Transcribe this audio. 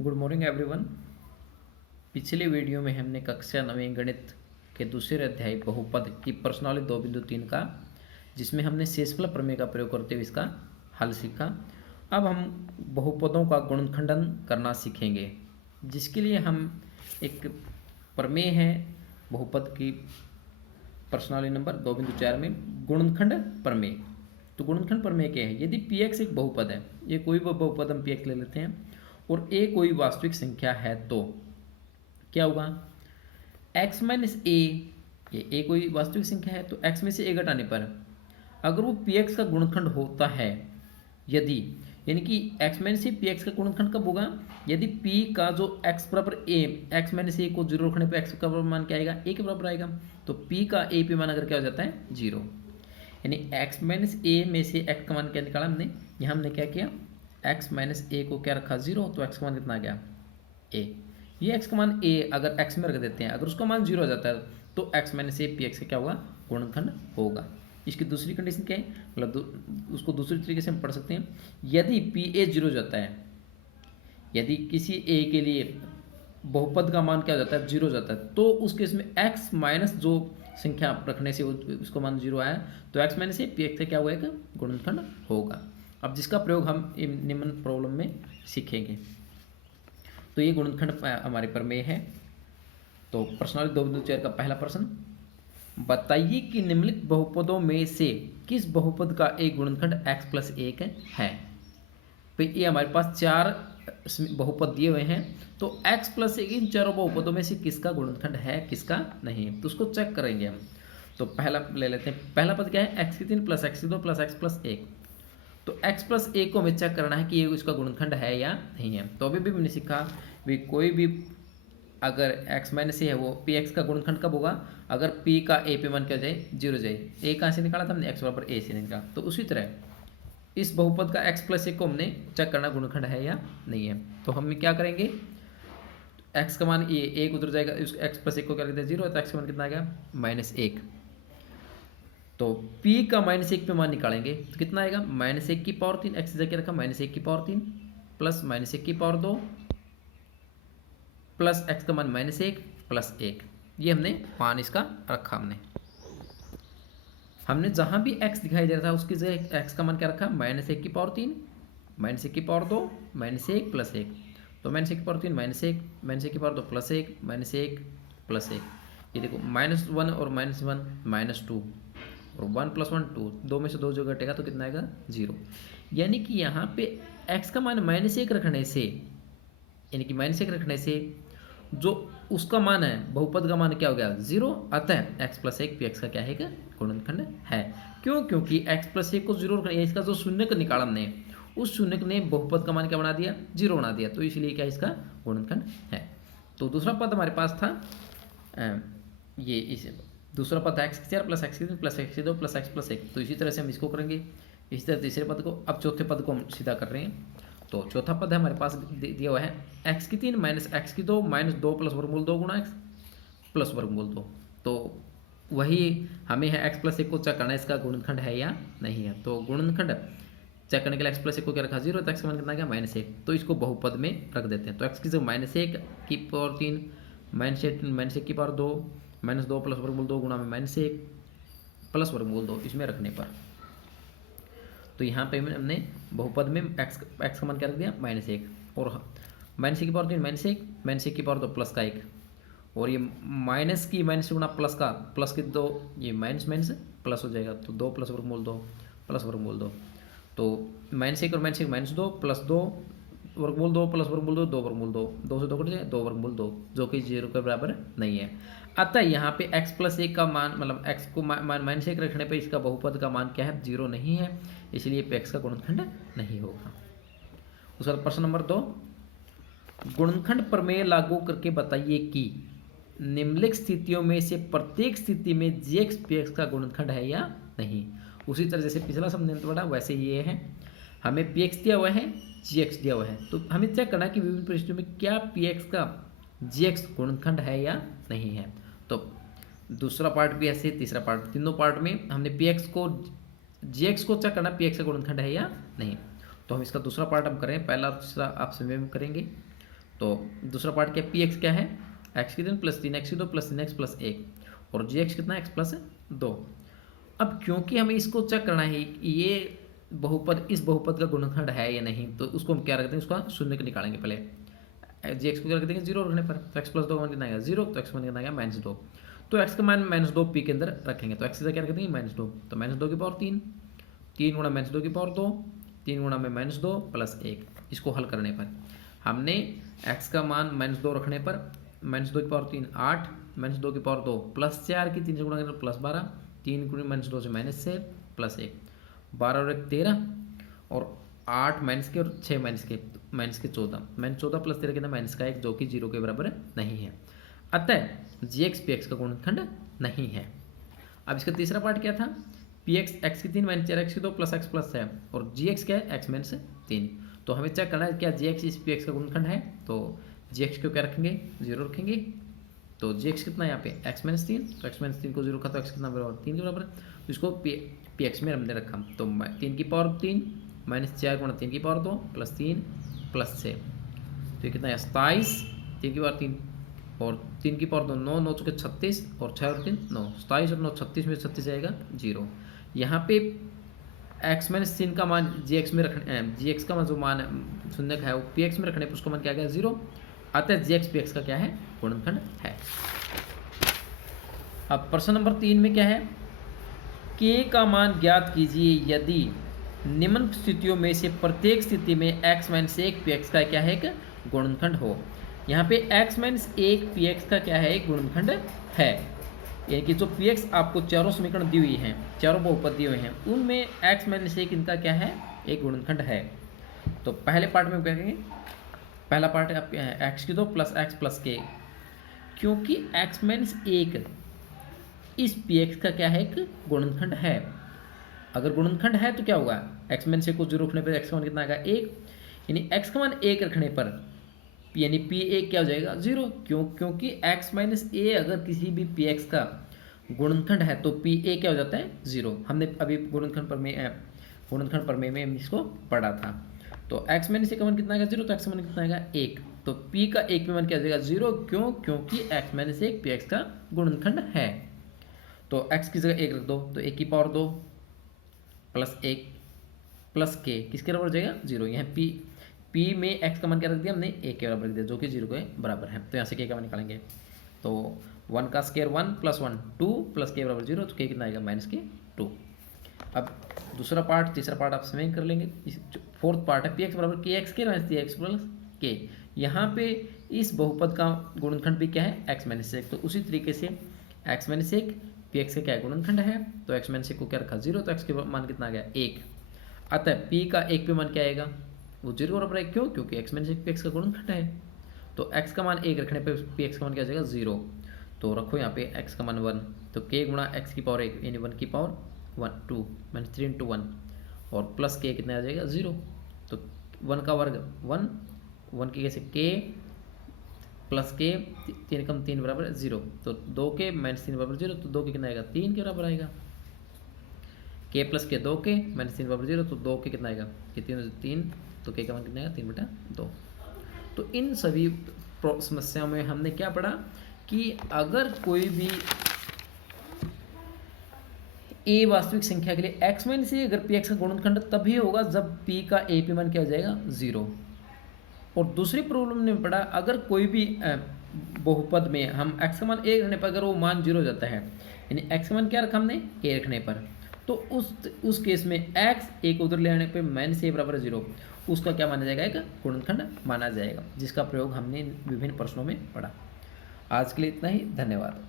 Good morning everyone. पिछले video में हमने कक्षा 9वीं गणित के दूसरे अध्याय बहुपद की प्रश्नावली 2.3 का, जिसमें हमने शेषफल प्रमेय का प्रयोग करते हुए इसका हल सीखा। अब हम बहुपदों का गुणनखंडन करना सीखेंगे, जिसके लिए हम एक प्रमेय है बहुपद की प्रश्नावली नंबर 2.4 में गुणनखंड प्रमेय। तो गुणनखंड प्रमेय क्या है? यदि पी एक्स एक बहुपद है, ये कोई भी बहुपद हम पी एक्स ले लेते हैं और ए कोई वास्तविक संख्या है, तो क्या होगा? x माइनस ए, ये ए कोई वास्तविक संख्या है तो x में से ए घटाने पर अगर वो पी एक्स का गुणनखंड होता है, यदि, यानी कि x minus A P x का गुणनखंड कब होगा? यदि p का जो x बराबर ए, x माइनस ए को जीरो रखने पर x का बराबर मान क्या आएगा? ए के बराबर आएगा। तो p का ए पे मान अगर क्या हो जाता है? जीरो, यानी x माइनस ए में से x का मान क्या निकाला हमने? यहाँ हमने क्या किया? x माइनस ए को क्या रखा? जीरो, तो x का मान कितना आ गया? a। ये x का मान a अगर x में रख देते हैं, अगर उसका मान जीरो हो जाता है तो x minus A P x का क्या होगा? गुणनखंड होगा। इसकी दूसरी कंडीशन क्या है? मतलब उसको दूसरी तरीके से हम पढ़ सकते हैं। यदि पी ए जीरो हो जाता है, यदि किसी a के लिए बहुपद का मान क्या हो जाता है? जीरो हो जाता है, तो उस केस में x माइनस जो संख्या रखने से उसको मान जीरो आया, तो x minus A P x का क्या होगा? गुणनखंड होगा। अब जिसका प्रयोग हम निम्न प्रॉब्लम में सीखेंगे। तो ये गुणनखंड हमारे प्रमेय है। तो प्रश्नावली 2.4 का पहला प्रश्न, बताइए कि निम्नलिखित बहुपदों में से किस बहुपद का एक गुणनखंड x प्लस 1 है। तो ये हमारे पास चार बहुपद दिए हुए हैं, तो x प्लस 1 इन चारों बहुपदों में से किसका गुणनखंड है, किसका नहीं है, तो उसको चेक करेंगे हम। तो पहला ले लेते हैं। पहला पद क्या है? x3 plus x2 plus x plus 1। तो x प्लस 1 को हमें चेक करना है कि ये उसका गुणनखंड है या नहीं है। तो अभी भी हमने सीखा भी कोई भी अगर x माइनस ए है, वो पी एक्स का गुणनखंड कब होगा? अगर p का a पे मान क्या जाए? जीरो जाए। a कहाँ से निकाला था हमने? x बराबर a से निकाला। तो उसी तरह इस बहुपद का x प्लस 1 को हमने चेक करना गुणनखंड है या नहीं है। तो हम क्या करेंगे? x का मान ये एक उधर जाएगा, उस x प्लस 1 को क्या लिखते हैं? जीरो, तो x का मान कितना आ गया? माइनस 1। तो p का माइनस 1 पे मान निकालेंगे तो कितना आएगा? माइनस 1 की पावर 3, x जगह रखा माइनस 1 की पावर 3 प्लस माइनस 1 की पावर 2 प्लस x का मान माइनस 1 प्लस 1। ये हमने मान इसका रखा। हमने जहाँ भी x दिखाई दे रहा था उसकी जगह x का मान क्या रखा? माइनस 1 की पावर 3, माइनस 1 की पावर 2, माइनस 1 प्लस 1। तो माइनस 1 की पावर 3 माइनस 1, माइनस 1 की पावर 2 प्लस 1, माइनस 1 प्लस 1। ये देखो माइनस 1 और माइनस 1 माइनस 2 और 1 प्लस 1 2, दो में से दो जो घटेगा तो कितना आएगा? जीरो। यानी कि यहाँ पे x का मान माइनस 1 रखने से, यानी कि माइनस 1 रखने से जो उसका मान है, बहुपद का मान क्या हो गया? जीरो। अतः x प्लस 1 पी एक्स का क्या है? गुणनखंड है। क्यों? क्योंकि x प्लस 1 को जीरो रखना, इसका जो शून्य का निकाला हमने, उस शून्य ने बहुपद का मान क्या बना दिया? जीरो बना दिया। तो इसलिए क्या इसका गुणनखंड है। तो दूसरा पद हमारे पास था ये, इस दूसरा पद था x4 plus x3 plus x2 plus x plus 1। तो इसी तरह से हम इसको करेंगे। इसी तरह तीसरे पद को। अब चौथे पद को हम सीधा कर रहे हैं। तो चौथा पद है हमारे पास दिया हुआ है x3 minus x2 minus 2 plus वर्गमूल 2 गुणा x प्लस वर्गमूल 2। तो वही हमें है x प्लस 1 को चेक करना है, इसका गुणनखंड है या नहीं है। तो गुणनखंड चेक करने के लिए x प्लस 1 को क्या रखा? जीरो, तो x का मान कितना गया? माइनस 1। तो इसको बहुपद में रख देते हैं। तो x की जगह माइनस 1 की पावर 3, माइनस 1 की पावर 2, माइनस 2 प्लस वर्गमूल 2 गुणा में माइनस 1 प्लस वर्गमूल 2, इसमें रखने पर तो यहाँ पे हमने बहुपद में x का मान क्या रख दिया? माइनस 1। और माइनस 1 की पावर 3 माइनस 1, माइनस 1 की पावर 2 प्लस का 1, और ये माइनस की माइनस गुणा प्लस का, प्लस की 2, ये माइनस माइनस प्लस हो जाएगा। तो 2 प्लस वर्गमूल 2 प्लस वर्गमूल 2। तो माइनस 1 और माइनस 1 माइनस 2 प्लस 2 वर्गमूल 2 प्लस वर्गमूल 2 2 वर्गमूल 2, 2 से 2 कट जाए 2 वर्गमूल 2, जो कि जीरो के बराबर नहीं है। अतः यहाँ पे x प्लस 1 का मान, मतलब x को माइनस 1 रखने पे इसका बहुपद का मान क्या है? जीरो नहीं है, इसलिए पे x का गुणनखंड नहीं होगा। उसका प्रश्न नंबर 2, गुणनखंड प्रमेय लागू करके बताइए कि निम्नलिखित स्थितियों में से प्रत्येक स्थिति में gx px का गुणनखंड है या नहीं। उसी तरह जैसे पिछला हमने पढ़ा वैसे ये है। हमें px दिया हुआ है, gx दिया हुआ है, तो हमें चेक करना है कि विभिन्न परिस्थितियों में क्या px का gx गुणनखंड है या नहीं है। तो दूसरा पार्ट भी ऐसे, तीसरा पार्ट, तीनों पार्ट में हमने px को gx को चेक करना px का गुणनखंड है या नहीं। तो हम इसका दूसरा पार्ट हम करें, पहला दूसरा आप समय में करेंगे। तो दूसरा पार्ट क्या है, पी एक्स क्या है, एक्स की 3 प्लस 3 एक्स की 2 प्लस 3 एक्स प्लस 1, और जी एक्स कितना, एक्स प्लस 2। अब क्योंकि हमें इसको चेक करना है ये बहुपद इस बहुपद का गुणनखंड है या नहीं, तो उसको हम क्या रखते हैं, उसका शून्य को निकालेंगे पहले। जी एक्स को क्या रख देंगे, 0 रखने पर, तो एक्स प्लस 2 का मान कितना आएगा 0, तो एक्स का मान कितना आएगा -2। तो एक्स का मान -2 पी के अंदर रखेंगे, तो एक्स से क्या रख देंगे -2, तो -2 की पावर 3, 3 गुणा -2 की पावर 2, 3 गुणा में -2 प्लस 1। इसको हल करने पर हमने एक्स का मान -2 रखने पर -2 की पावर 3 8, -2 की पावर 2 प्लस 4 की 3 से गुणा करें प्लस 12, 3 गुणे -2 से -6 प्लस 1, 12 और 1 13, और 8 माइनस के और 6 माइनस के 14, -14 प्लस 13 कितना -1, जो कि 0 के बराबर नहीं है। अतः जी एक्स पी एक्स का गुणनखंड नहीं है। अब इसका तीसरा पार्ट क्या था, पी एक्स एक्स की 3 माइनस 4 एक्स की 2 प्लस एक्स प्लस 6, और जी एक्स क्या है, एक्स माइनस 3। तो हमें चेक करना है क्या जी एक्स इस पी एक्स का गुणनखंड है, तो जी एक्स को क्या रखेंगे, 0 रखेंगे। तो जी एक्स कितना है यहाँ पे, एक्स माइनस 3, तो एक्स माइनस 3 को 0 का, तो एक्स कितना बराबर 3 के बराबर, तो इसको पी एक्स में हमने रखा। तो 3 की पावर 3 माइनस 4 गुणा 3 की पावर 2 प्लस 3 प्लस 6, तो ये कितना है 27, 3 की पावर 3 और 3 की पावर 2 9, 9 चुके 36, और 6 और 3 9, 27 और 9 36 में 36 आएगा 0। यहाँ पे एक्स माइनस 3 का मान जी एक्स में रखने, जी एक्स का मान जो मान शून्य का है वो पी एक्स में रखने पर उसका मान क्या गया 0। अतः जी एक्स पी एक्स का क्या है, गुणनखंड है। अब प्रश्न नंबर 3 में क्या है, के का मान ज्ञात कीजिए यदि निम्न स्थितियों में से प्रत्येक स्थिति में x माइनस 1 पी एक्स का क्या है, एक गुणनखंड हो। यहाँ पे x माइनस 1 पी एक्स का क्या है, एक गुणनखंड है। यानी कि जो पी एक्स आपको चारों समीकरण दी हुई हैं, चारों बहुपद दिए हुए हैं, उनमें x माइनस 1 इनका क्या है, एक गुणनखंड है। तो पहले पार्ट में क्या कहेंगे, पहला पार्ट आप एक्स की 2 प्लस एक्स प्लस के, क्योंकि x माइनस 1 इस पी एक्स का क्या है, एक गुणनखंड है। अगर गुणनखंड है तो क्या होगा, एक्स माइनस 1 को 0 रखने पर एक्स का मान कितना आएगा 1, यानी एक्स का मान 1 रखने पर यानी पी ए क्या हो जाएगा 0। क्योंकि एक्स माइनस ए अगर किसी भी पी एक्स का गुणनखंड है तो पी ए क्या हो जाता है 0। हमने अभी गुणनखंड प्रमेय में इसको पढ़ा था। तो एक्स माइनस ए का मान कितना आएगा 0, तो एक्स का मान कितना आएगा 1, तो पी का 1 पे मान क्या आ जाएगा 0। क्योंकि एक्स माइनस 1 पी एक्स का गुणनखंड है। तो एक्स की जगह 1 रख दो, तो 1 की पावर 2 प्लस 1 प्लस के किसके बराबर हो जाएगा 0। यहाँ पी में एक्स का मान क्या रख दिया हमने, 1 के बराबर रख दिया, जो कि 0 के बराबर है। तो यहाँ से के का मान निकालेंगे, तो 1 का स्क्वायर 1 प्लस 1 2 प्लस के बराबर 0, तो के कितना आएगा -2। अब दूसरा पार्ट तीसरा पार्ट आप समय कर लेंगे। फोर्थ पार्ट है पी एक्स बराबर के एक्स के माइनस एक्स प्लस के। यहाँ पे इस बहुपद का गुणनखंड भी क्या है, एक्स माइनस 1। तो उसी तरीके से एक्स माइनस 1 पी एक्स का क्या है, गुणनखंड है। तो एक्स माइनस 1 को क्या रखा 0, तो एक्स के मान कितना आ गया 1। अतः पी का 1 पे मान क्या आएगा, वो 0 बराबर है। क्योंकि एक्स माइनस 1 पी एक्स का गुणनखंड है। तो एक्स का मान 1 रखने पर पी एक्स का मान क्या आ जाएगा 0। तो रखो यहाँ पे एक्स का मान 1, तो के गुणा एक्स की पावर 1 यानी 1 की पावर 1 2 माइनस 3 इंटू 1 और प्लस के कितना आ जाएगा 0। तो 1 का वर्ग 1, 1 की कैसे के प्लस के 3 कम 3 बराबर 0। तो 2 के माइनस 3 बराबर 0, तो 2 के कितना आएगा 3 के बराबर आएगा। के प्लस के 2 के माइनस 3 बराबर 0, तो 2 के कितना आएगा, ये 3 तो के का मान कितना आएगा 3/2। तो इन सभी समस्याओं में हमने क्या पढ़ा कि अगर कोई भी ए वास्तविक संख्या के लिए एक्स माइनस ए अगर पी एक्स का गुणनखंड तभी होगा जब पी का ए पी मान क्या हो जाएगा 0। और दूसरी प्रॉब्लम ने पढ़ा अगर कोई भी बहुपद में हम एक्स का मान ए रखने पर अगर वो मान 0 हो जाता है, यानी एक्स का मान क्या रखा हमने ए रखने पर, तो उस केस में एक्स ए को उधर ले आने पर माइनस ए बराबर 0, उसका क्या माना जाएगा, एक गुणनखंड माना जाएगा, जिसका प्रयोग हमने विभिन्न प्रश्नों में पढ़ा। आज के लिए इतना ही, धन्यवाद।